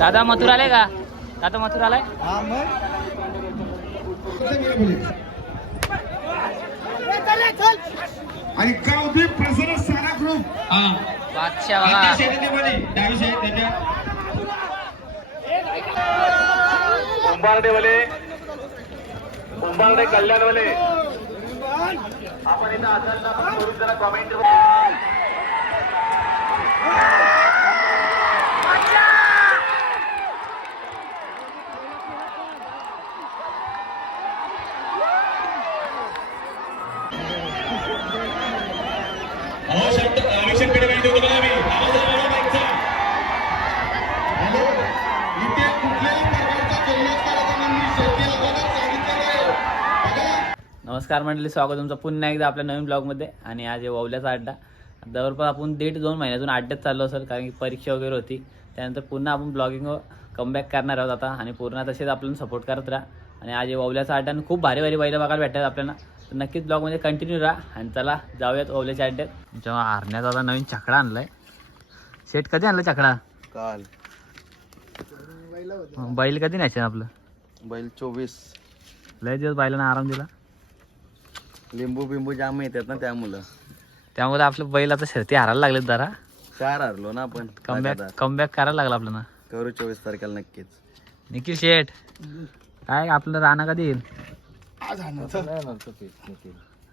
दादा मथुर आलाय का? दादा मथुर आलाय? हा मग? आणि गावठी प्रसन्न सारा ग्रुप हा. बादशाह बघा कुंभारडेवाले. कुंभारडे कल्याणवाले. आपण इथं असाल ना आपण थोडी जरा कॉमेंट नमस्कार मंडळी स्वागत तुमचं पुन्हा एकदा आपल्या नवीन ब्लॉगमध्ये. आणि आज ओवल्याचा अड्डा. जवळपास आपण दीड दोन महिन्यातून अड्ड्यात चाललो असेल कारण की परीक्षा वगैरे होती. त्यानंतर पुन्हा आपण ब्लॉगिंग कमबॅक करणार आहोत आता. आणि पूर्ण तसेच आपल्याला सपोर्ट करत राहा. आणि आज ओवल्याचा अड्डा आणि खूप भारी भारी बैलं बघायला भेटतात आपल्याला. तर नक्कीच ब्लॉगमध्ये कंटिन्यू राहा. आणि चला जाऊयात ओवल्याच्या अड्ड्यात. जेव्हा हरण्याचा आता नवीन चकडा आणलाय. सेट कधी आणला चकडा? काल. बैल कधी न्यायचे आपलं? बैल चोवीस. लय दिवस बैलांना आराम दिला. लिंबू बिंबू जाम येतात ना त्यामुळं. त्यामुळे आपलं बैल आता शर्ती हारायला लागलेत जरा. चार हरलो ना आपण. कमबॅक लगातार. कमबॅक करायला लागला आपल्याला. करू चोवीस तारखेला नक्कीच. निखिल शेठ काय आपलं राणा कधी येईल?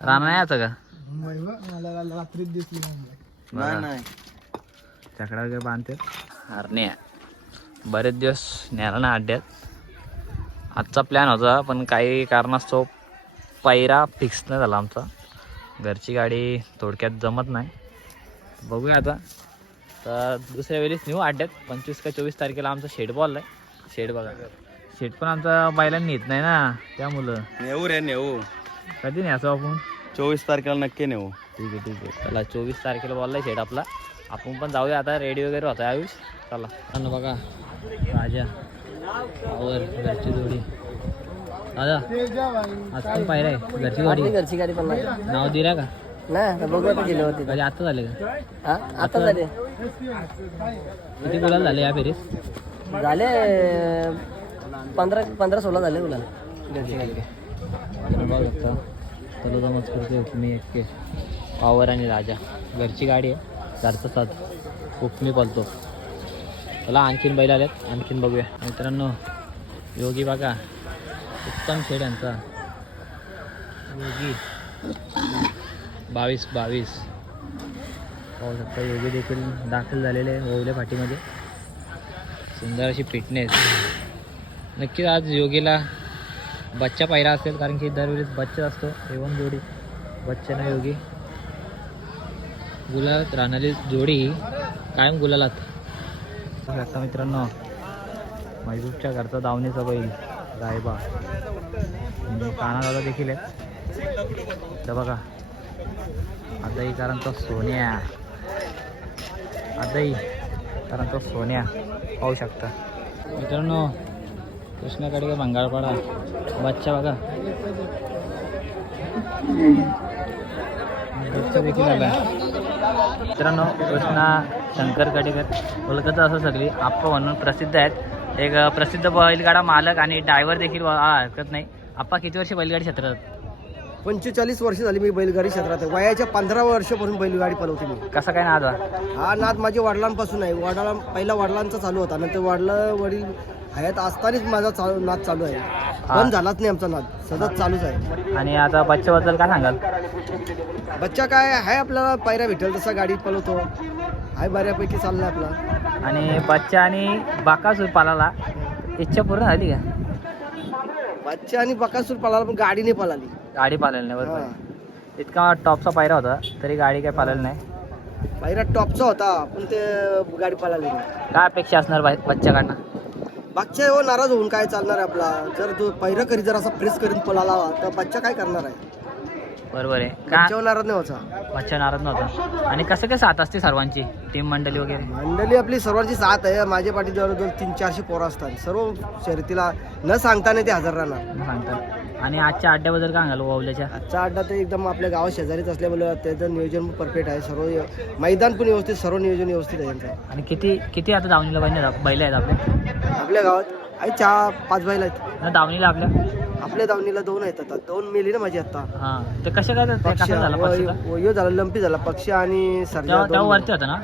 राणा यायचं का? नाही नाही चकडा वगैरे बांधते. अरे बरेच दिवस न्यायला ना अड्ड्यात आजचा प्लॅन होता पण काही कारणास्तव पैरा फिक्स नाही झाला आमचा. घरची गाडी थोडक्यात जमत नाही. बघूया आता. तर दुसऱ्या वेळेस नेऊ अड्ड्यात. पंचवीस का चोवीस तारखेला आमचा शेड बॉल आहे. शेड बघा. शेड पण आमचा बैलांनी नेत नाही ना. त्यामुळं नेऊ रे नेऊ. कधी न्यायचो आपण? चोवीस तारखेला नक्की नेऊ. ठीक आहे ठीक आहे. चला चोवीस तारखेला बोललाय शेट आपला. आपण पण जाऊया आता. रेडी वगैरे होता आयुष. चला. बघा. राजा. आवर घरची जोडी. दादा आज. पण पाहिजे आहे घरची जोडी घरची गाडी पण नाही. नाव दिल्या का? नाही बघू आता गेले होते. कधी आता झाले का? हा आता झाले. किती गुलाल झाले या फेरीस झाले पंधरा पंधरा सोळा झाले मुला घरची गाडी. बघू शकता. चलो करते मी एक पावर आणि राजा. घरची गाडी आहे. घरचा साथ. उपमी पलतो. चला आणखीन बैल आल्यात आणखीन बघूया. मित्रांनो योगी बघा. उत्तम खेळ यांचा. योगी. बावीस बावीस. पाहू शकता योगी देखील दाखल झालेले आहे ओवल्या पाठीमध्ये सुंदर अशी फिटनेस नक्कीच आज योगीला बच्चा पायरा असेल कारण की दरवेळेस बच्चा असतो एवढ जोडी. बच्चा योगी. गुलालात राहणारी जोडी कायम गुलालात. आता मित्रांनो महबूबच्या घरचा दावणीचा बैल. रायबा आणि म्हणजे देखील आहे तर बघा. आताही कारण तो सोन्या. आताही कारण तो सोन्या. पाहू शकता. मित्रांनो कृष्णाकडे का भंगारपाडा. बच्चा बघा. बच्चा देखील आला मित्रांनो कृष्णा शंकर कडेकर. कोलकाता असं सगळी आप्पा म्हणून प्रसिद्ध आहेत. एक प्रसिद्ध बैलगाडा मालक आणि ड्रायव्हर देखील हरकत नाही. आप्पा किती वर्ष बैलगाडी क्षेत्रात? पंचेचाळीस वर्ष झाली मी बैलगाडी क्षेत्रात. आहे. वयाच्या पंधरा वर्षापासून बैलगाडी पळवते मी. कसा काय नाद? हा? हा नाद माझ्या वडिलांपासून आहे. वडिला पहिला वडिलांचा चालू होता. नंतर वडिला वडील हयात असतानाच माझा चालू नाद चालू आहे. बंद झालाच नाही आमचा नाद. सतत चालूच आहे. आणि आता बच्च्याबद्दल काय सांगाल? बच्चा काय आहे आपल्याला पायऱ्या भेटेल तसा गाडी पळवतो. आहे बऱ्यापैकी चाललाय आपला. आणि बच्चा आणि बाकासूर पालाला. इच्छा पूर्ण झाली का? बच्चा आणि बकासूर पळाला पण गाडी नाही पळाली गाडी पालेल नाही बरोबर. हा. इतका टॉपचा पायरा होता तरी गाडी काय पालेल नाही. पायरा टॉपचा होता पण ते गाडी पळाली नाही. काय अपेक्षा असणार बाई- बच्च्याकडनं बागच्या हो नाराज होऊन काय चालणार आहे आपला? जर तो पहिरा करी जर असा प्रेस करून पळाला तर बच्चा काय करणार आहे? बरोबर आहे. का बच्च्यावर नाराज नाही व्हायचा. बच्चा नाराज नव्हता. आणि कसं काय साथ असते सर्वांची? टीम मंडळी वगैरे? मंडळी आपली सर्वांची साथ आहे. माझ्या पाठी जवळजवळ तीन चारशे पोरं असतात. सर्व शर्यतीला न सांगताना ते हजर राहणार. सांगतात आणि आजच्या अड्ड्याबद्दल काय सांगाल ओवल्याच्या आजचा अड्डा तर एकदम आपल्या गावात शेजारीच असल्यामुळे त्याचं नियोजन परफेक्ट आहे. सर्व मैदान पण व्यवस्थित सर्व नियोजन व्यवस्थित आहे त्यांचं. आणि किती किती आता दावणीला बैल बैल आहेत आपले? आपल्या गावात आई चार पाच बैल आहेत. ना दावणीला आपल्या आपल्या दावणीला दोन आहेत आता. दोन मेली ना माझी आता. हा. ते कसे काय ते पक्ष कसं झालं? पक्षीचा? व- यो झाला लंपी झाला. पक्ष आणि सर्जा तेव्हा तेव्हा दोन वरती होतं ना.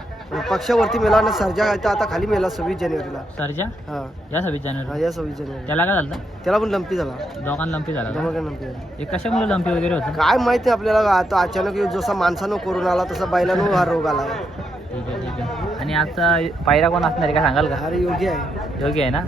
पक्षावरती मेला आणि सर्जा आहे तर आता खाली मेला सव्वीस जानेवारीला. सरजा? हा. या सव्वीस हा जानेवारी या सव्वीस जानेवारी त्याला काय झालं? त्याला पण लंपी झाला. दोघांना लंपी झाला? दोघांना लंपी झाला. हे कशामुळे लंपी वगैरे होतं? काय माहिती आपल्याला आता अचानक जसा माणसानं कोरोना आला तसा बैलानं हा रोग आला. ठीक आहे. ठीक आहे आणि आता पायरा कोण असणार आहे का? सांगाल का? अरे योग्य आहे. योग्य आहे ना?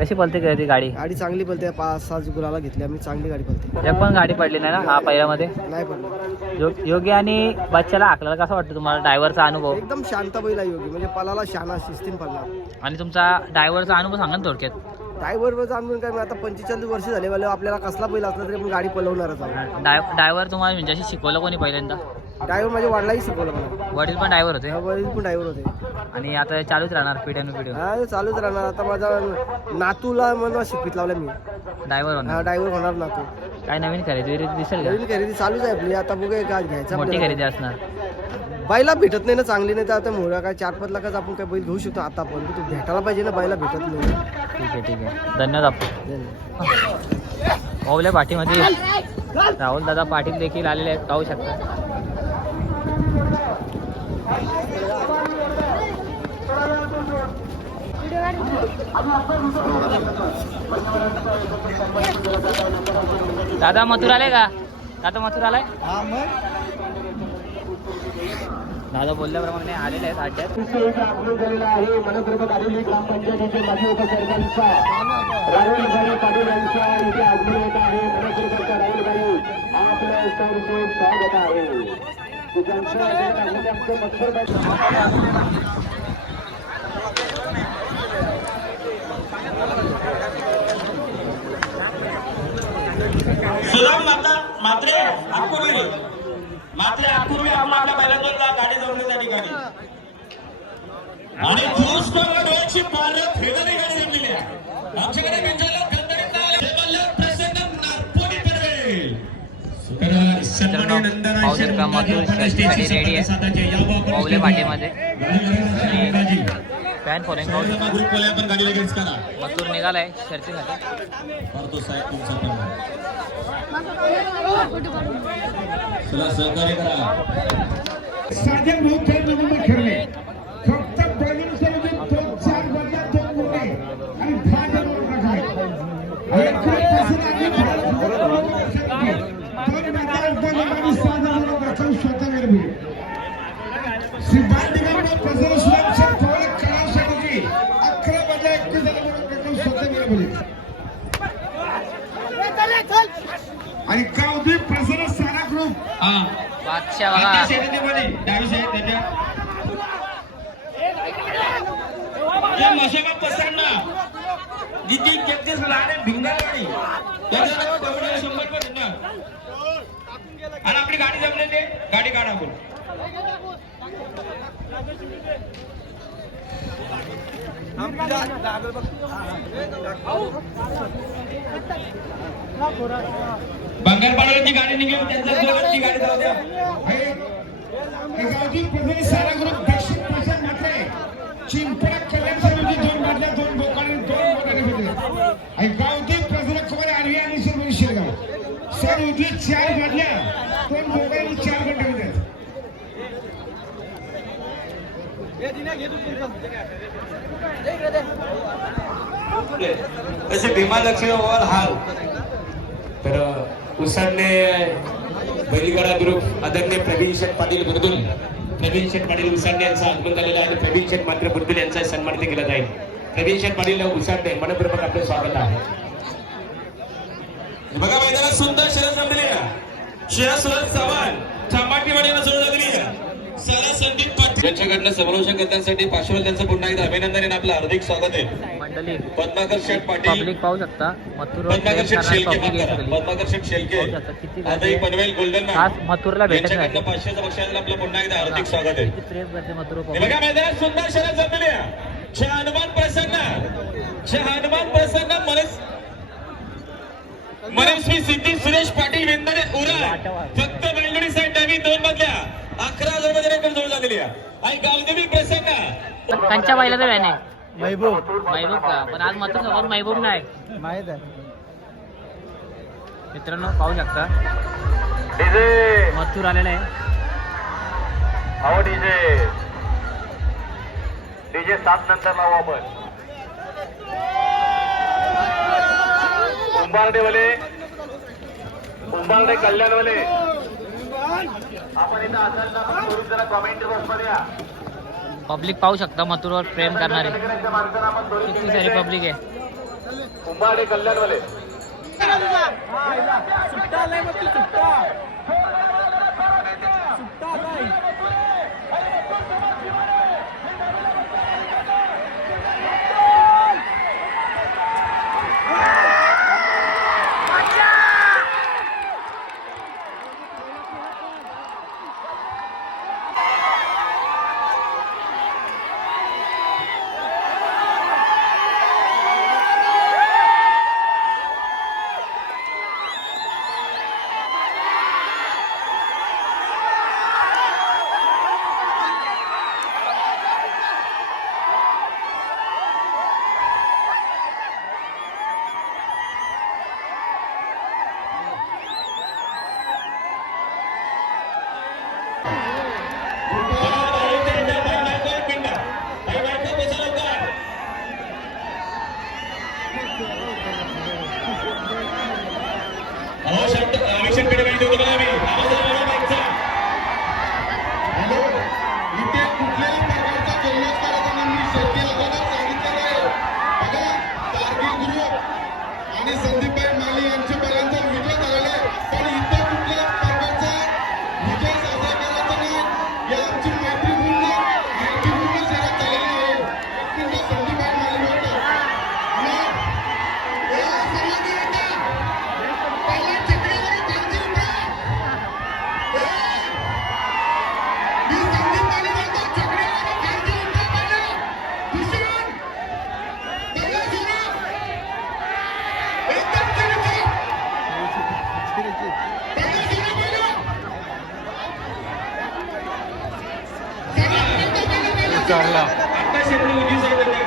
कशी पलते का ती गाडी? गाडी चांगली पळते पाच सहा गुलाला घेतली. आम्ही चांगली गाडी पळते एक पण गाडी पडली नाही ना? हा पायऱ्यामध्ये नाही पडलं. यो- योग्य आणि बच्च्याला आकल्याला कसं वाटतं तुम्हाला ड्रायव्हरचा अनुभव? एकदम शांत बैल आहे योगी. म्हणजे पलाला शाना शिस्तीन पडणार आणि तुमचा ड्रायव्हरचा अनुभव सांगा ना थोडक्यात. ड्रायव्हर जाणून काय मी आता पंचेचाळीस वर्ष झाले. वाले आपल्याला कसला बैल असला तरी आपण गाडी पलवणारच आहोत. ड्रायव्हर तुम्हाला म्हणजे अशी शिकवलं कोणी पहिल्यांदा? ड्रायव्हर माझ्या वडिलाही शिकवलं मला. वडील पण ड्रायव्हर होते? वडील पण ड्रायव्हर होते. आणि आता चालूच राहणार पिढ्यान पिढी हा चालूच राहणार. आता माझा नातूला मला शिकवित लावलं मी. ड्रायव्हर हा होणार ड्रायव्हर होणार नातू. काय नवीन खरेदी दिसेल का? नवीन खरेदी चालूच आहे आपली. आता बघूया काय घ्यायचं मोठी आपल्याला. खरेदी असणार. बाईला भेटत नाही ना चांगली नाही तर आता मोहळा काय चार पाच लाखाचा आपण काय बैल घेऊ शकतो आता पण. तू भेटायला पाहिजे ना बाईला भेटत नाही. ठीक आहे ठीक आहे. धन्यवाद आपण ओवल्या पाठीमध्ये राहुल दादा पाटील देखील आलेले आहेत. पाहू शकता. दादा मथुर आले का? दादा मथुर आलाय? दादा बोलल्याप्रमाणे आलेले आहेत आलेली ग्रामपंचायतीचे माजी उपसरपंच राहुलभाई पाटील यांचा इथे आगमन होत आहे. मनोद्रमक राहुलभाई आपलं सहर्ष स्वागत आहे. सुदाम माता मात्रे आकुर्वी. रे मात्रे आकुर्वी आपण आपल्या बैलांवर गाडी जाऊन त्या ठिकाणी. आणि जोश डोळ्याची पारं फेदरी गाडी जमलेली आहे. आमच्याकडे शकता मथुर शर्यतीसाठी रेडी आहे. ओवल्या पाठीमध्ये फॅन फॉलोइंग मथुर निघालाय शर्यतीसाठी करतो साहेब तुमचा पण चला सहकार्य करा. आणि गावदीप प्रसन्न सारा ग्रुप हा. बादशाह त्या बघा शर्यतीमध्ये डावी साईड त्याच्या या मशाबा पसरणा जिथे केपतेस लहान भिंगारवाडी. त्याच्या कबड्डीला शंभर पण ना आणि आपली गाडी जमलेली गाडी काढा आपण. बंगारपाड्यावरची गाडी निघेल त्यांच्या जोराची गाडी जाऊ द्या. प्रदेश सारा ग्रुप दक्षिणपासून म्हटले चिंपडा कल्याण समिती दोन बाटल्या दोन बोकाने दोन बोकाने भेटले आणि प्रसन्न कुमार आर्वी आणि सर्व शिरगाव. सर उद्या चार बाटल्या दोन बोकाने चार घंटे असे भीमा लक्ष्मी ओव्हर हाल. तर उसळणे बैलगाडा ग्रुप आदरणीय प्रवीण शेठ पाटील बुर्दुल. प्रवीण शेठ पाटील उसाडणे यांचा आगमन झालेला आहे. प्रवीण शेठ मात्र बुर्दुल यांचा सन्मानित केला जाईल. प्रवीण शेठ पाटील उसाडणे मनपूर्वक आपलं स्वागत आहे. बघा मैदानात सुंदर शरद जमलेली शिरा सुरज चव्हाण चांबाटीवाडीनं जोड लागली आहे सला संदीप पाटील यांच्याकडनं समालोचकर्त्यांसाठी पार्श्वल त्यांचं पुन्हा एकदा अभिनंदन आणि आपलं हार्दिक स्वागत आहे. मंडळी पद्माकर शेठ पाटील. पब्लिक पाहू शकता. मथुर पद्माकर शेठ शेलके. पद्माकर शेठ शेलके आजही. पनवेल गोल्डन खास मॅन मथुरला भेटत यांच्याकडनं नाही. पाचशेचं बक्षाला आपलं पुन्हा एकदा हार्दिक स्वागत आहे. प्रेम करते मथुर हे बघा मैदानात सुंदर शरद जमलेली आहे. शे हनुमान प्रसन्न. शे हनुमान प्रसन्न. मनेस मनस्वी सिद्धी सुरेश पाटील वेंदाने उरा फक्त बैलगडी साईड डावी दोन मधल्या अकरा हजारमध्ये रेकॉर्ड जोड झालेली आहे. आणि गावदेवी प्रसन्न कंच्या बैलाचं व्याने महबूब. महबूब का? पण आज मथुर सोबत महबूब नाही. माहीत आहे. मित्रांनो पाहू शकता. डीजे. मथुर आलेला आहे. अहो डीजे. डीजे सात नंतर लावू आपण. उंबारडेवाले उंबारडे कल्याणवाले. पब्लिक पाहू शकता मथुरवर प्रेम करणारे. किती सारी पब्लिक आहे. उंबारडे कल्याणवाले. अहो आरक्षणकडे वेळ देऊ नका आम्ही आवाज आला बघा बाईकचा. हॅलो इथे कुठल्याही प्रकारचा जल्लोष करायचा नाही मी शेवटी अगोदर सांगितलेलं आहे बघा कारगिल ग्रुप आणि संदीपभाई माली यांच्या आता शेवटी उजी साहेब येते.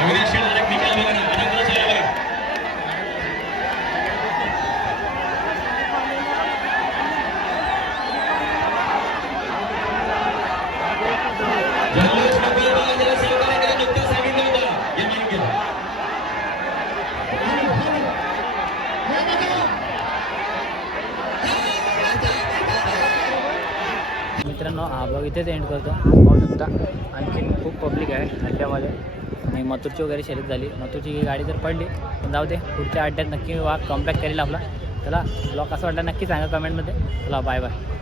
अविनाश शेठ डायरेक्ट निकाल बघा ना आनंदला साहेब बघा जल्लोष नको बघा जरा सहकार्य करा नुकतं सांगितलं होतं या मालिकेत. मित्रांनो हा ब्लॉग इथेच एंड करतो. पाहू शकता आणखी खूप पब्लिक आहे अड्ड्यामध्ये आणि मथुरची वगैरे शर्यत झाली. मथुरची गाडी जर पडली तर जाऊ दे पुढच्या अड्ड्यात नक्की वाघ कमबॅक करेल आपला. चला ब्लॉग कसा वाटला नक्की सांगा कमेंटमध्ये चला बाय बाय